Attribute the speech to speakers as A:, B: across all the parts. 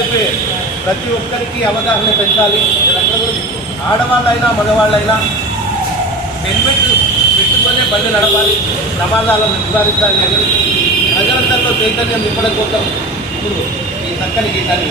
A: అందుకే ప్రతి ఒక్కరికి అవగాహన పెంచాలి. ఆడవాళ్ళైనా మగవాళ్ళైనా హెల్మెట్ పెట్టుకునే బండి నడపాలి. ప్రమాదాలను నివారించాలి. అని ప్రజలందరిలో చైతన్యం నింపడం కోసం ఇప్పుడు ఈ చక్కని గీతాన్ని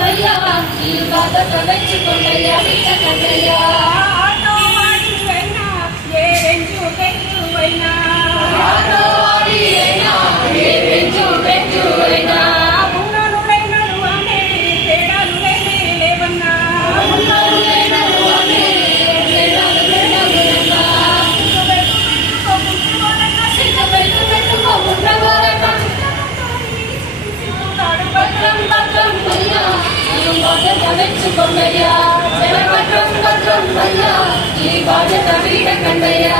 B: கையா வாங்கி வாதத்தை கொண்டையா கண்டையா கண்டையா